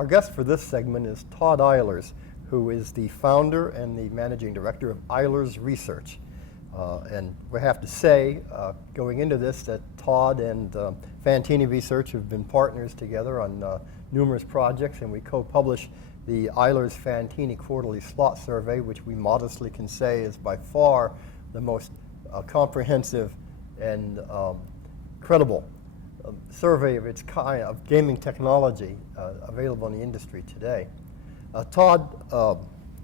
Our guest for this segment is Todd Eilers, who is the founder and the managing director of Eilers Research. And we have to say, going into this, that Todd and Fantini Research have been partners together on numerous projects, and we co-publish the Eilers-Fantini quarterly slot survey, which we modestly can say is by far the most comprehensive and credible survey of its kind of gaming technology available in the industry today. Todd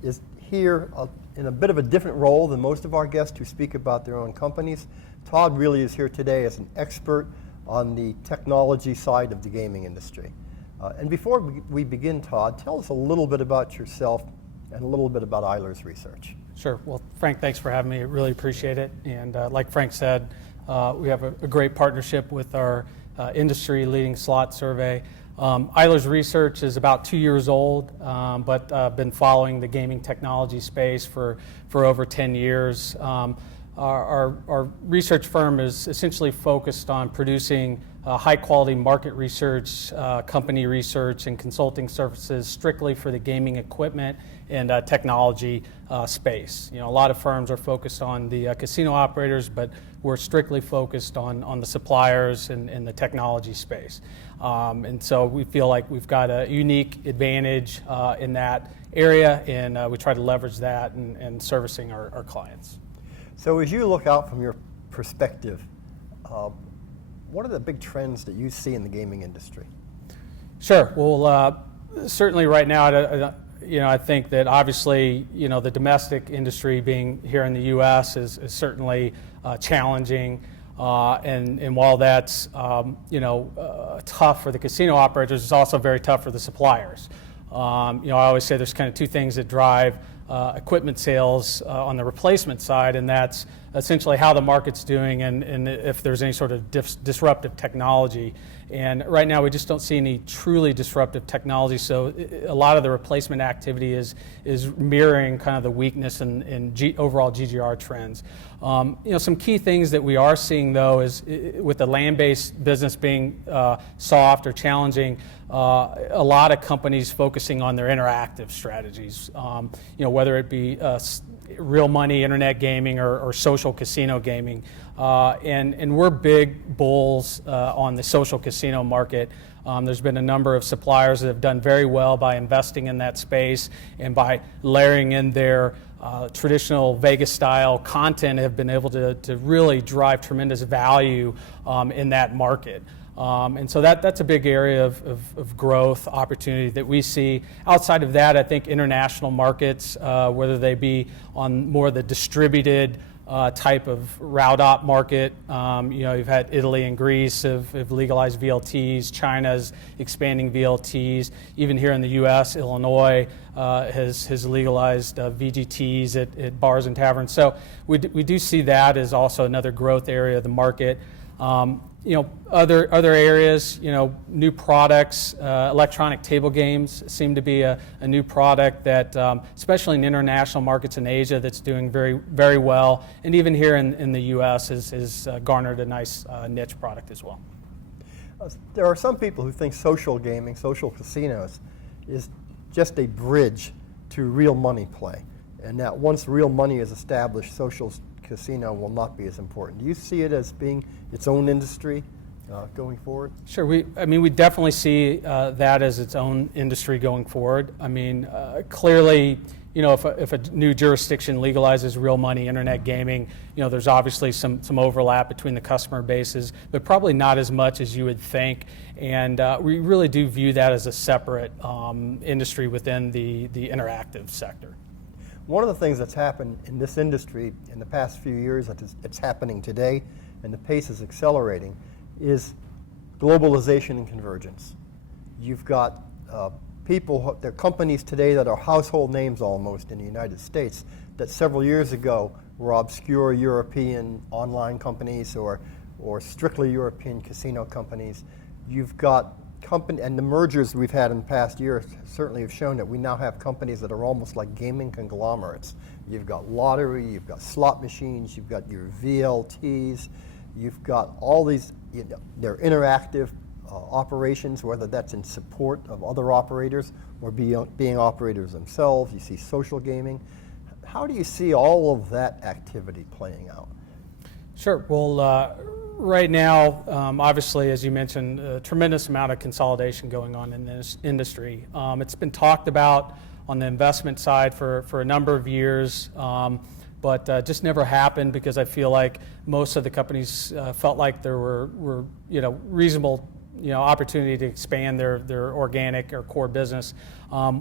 is here in a bit of a different role than most of our guests who speak about their own companies. Todd really is here today as an expert on the technology side of the gaming industry. And before we begin, Todd, tell us a little bit about yourself and a little bit about Eilers Research. Sure. Well, Frank, thanks for having me. I really appreciate it. And like Frank said, we have a great partnership with our industry-leading slot survey. Eilers Research is about 2 years old, but been following the gaming technology space for over 10 years. Our research firm is essentially focused on producing high-quality market research, company research, and consulting services strictly for the gaming equipment and technology space. You know, a lot of firms are focused on the casino operators, but we're strictly focused on the suppliers and the technology space. And so we feel like we've got a unique advantage in that area, and we try to leverage that in servicing our clients. So as you look out from your perspective, what are the big trends that you see in the gaming industry? Sure. Well, certainly right now, I think that obviously, the domestic industry being here in the U.S. is certainly challenging. And while that's, tough for the casino operators, it's also very tough for the suppliers. I always say there's kind of two things that drive equipment sales on the replacement side, and that's essentially how the market's doing and if there's any sort of disruptive technology. And right now we just don't see any truly disruptive technology, so a lot of the replacement activity is mirroring kind of the weakness in overall GGR trends. Some key things that we are seeing though is with the land-based business being soft or challenging, a lot of companies focusing on their interactive strategies, whether it be real money internet gaming or social casino gaming. And we're big bulls on the social casino market. There's been a number of suppliers that have done very well by investing in that space and by layering in their traditional Vegas-style content, have been able to really drive tremendous value in that market. And so that's a big area of growth opportunity that we see. Outside of that, I think international markets, whether they be on more the distributed type of route op market, you've had Italy and Greece have legalized VLTs, China's expanding VLTs, even here in the U.S., Illinois has legalized VGTs at bars and taverns. So we do see that as also another growth area of the market. Other areas, new products, electronic table games seem to be a new product that, especially in international markets in Asia, that's doing very, very well. And even here in the U.S. has garnered a nice niche product as well. There are some people who think social gaming, social casinos, is just a bridge to real money play. And that once real money is established, social casino will not be as important. Do you see it as being its own industry going forward? Sure. We definitely see that as its own industry going forward. I mean, clearly, if a new jurisdiction legalizes real money internet gaming, there's obviously some overlap between the customer bases, but probably not as much as you would think. And we really do view that as a separate industry within the interactive sector. One of the things that's happened in this industry in the past few years, it's happening today, and the pace is accelerating, is globalization and convergence. You've got there are companies today that are household names almost in the United States that several years ago were obscure European online companies or strictly European casino companies. You've got and the mergers we've had in the past year certainly have shown that we now have companies that are almost like gaming conglomerates. You've got lottery, you've got slot machines, you've got your VLTs, you've got all these, they're interactive, operations, whether that's in support of other operators or being operators themselves. You see social gaming. How do you see all of that activity playing out? Sure. Well, right now, obviously, as you mentioned, a tremendous amount of consolidation going on in this industry. It's been talked about on the investment side for a number of years, but just never happened because I feel like most of the companies felt like there were reasonable opportunity to expand their organic or core business.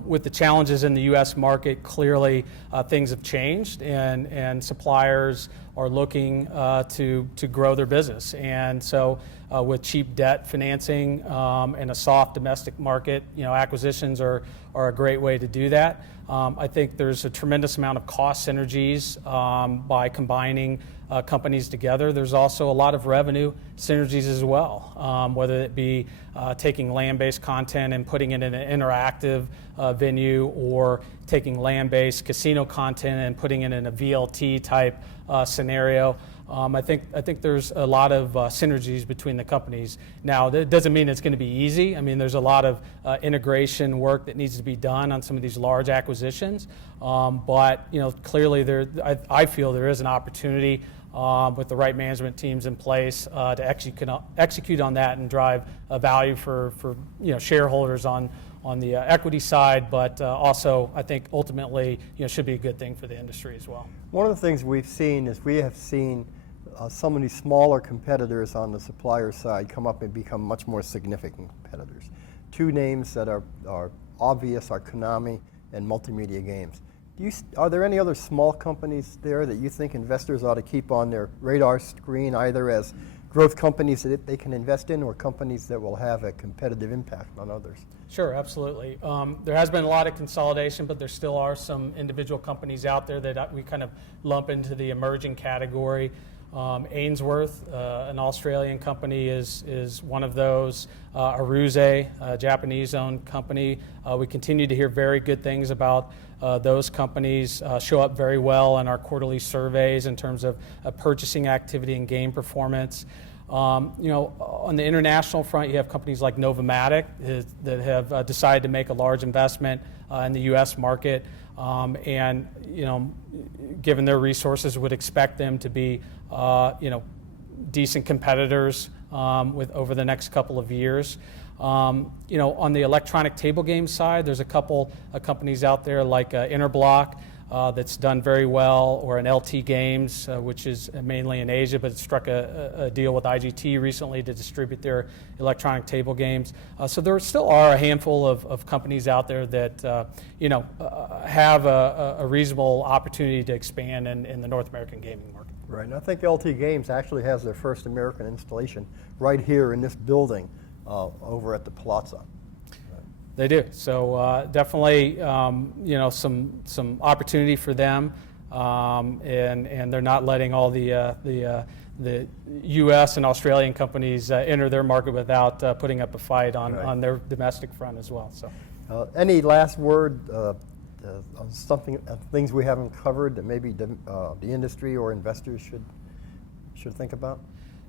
With the challenges in the U.S. market, clearly things have changed, and suppliers are looking to grow their business. And so with cheap debt financing and a soft domestic market, acquisitions are a great way to do that. I think there's a tremendous amount of cost synergies by combining companies together. There's also a lot of revenue synergies as well, whether it be taking land-based content and putting it in an interactive venue, or taking land-based casino content and putting it in a VLT type scenario. I think there's a lot of synergies between the companies. Now, that doesn't mean it's going to be easy. I mean, there's a lot of integration work that needs to be done on some of these large acquisitions. But clearly, I feel there is an opportunity with the right management teams in place to execute on that and drive value for shareholders on the equity side, but also I think ultimately should be a good thing for the industry as well. One of the things we've seen is we have seen some of these smaller competitors on the supplier side come up and become much more significant competitors. Two names that are obvious are Konami and Multimedia Games. Are there any other small companies there that you think investors ought to keep on their radar screen, either as growth companies that they can invest in or companies that will have a competitive impact on others? Sure, absolutely. There has been a lot of consolidation, but there still are some individual companies out there that we kind of lump into the emerging category. Ainsworth, an Australian company, is one of those. Aruze, a Japanese-owned company. We continue to hear very good things about those companies. Show up very well in our quarterly surveys in terms of purchasing activity and game performance. On the international front, you have companies like Novomatic that have decided to make a large investment in the U.S. market, and given their resources, would expect them to be decent competitors over the next couple of years. On the electronic table game side, there's a couple of companies out there like Interblock that's done very well, or an LT Games, which is mainly in Asia, but it struck a deal with IGT recently to distribute their electronic table games. So there still are a handful of companies out there that have a reasonable opportunity to expand in the North American gaming market. Right, and I think LT Games actually has their first American installation right here in this building over at the Plaza. They do. So definitely, some opportunity for them, and they're not letting all the U.S. and Australian companies enter their market without putting up a fight on their domestic front as well. So, any last word on things we haven't covered that maybe the industry or investors should think about?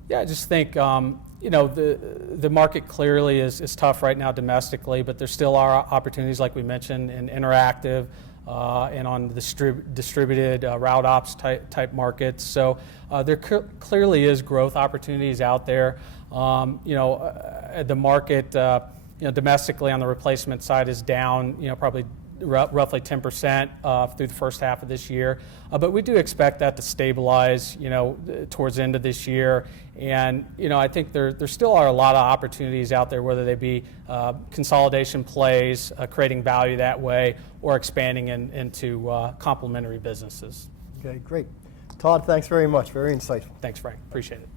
Yeah, I just think the market clearly is tough right now domestically, but there still are opportunities, like we mentioned, in interactive and on the distributed route ops type markets. So there clearly is growth opportunities out there. The market domestically on the replacement side is down, probably roughly 10% through the first half of this year. But we do expect that to stabilize, towards the end of this year. And, I think there still are a lot of opportunities out there, whether they be consolidation plays, creating value that way, or expanding into complementary businesses. Okay, great. Todd, thanks very much. Very insightful. Thanks, Frank. Appreciate it.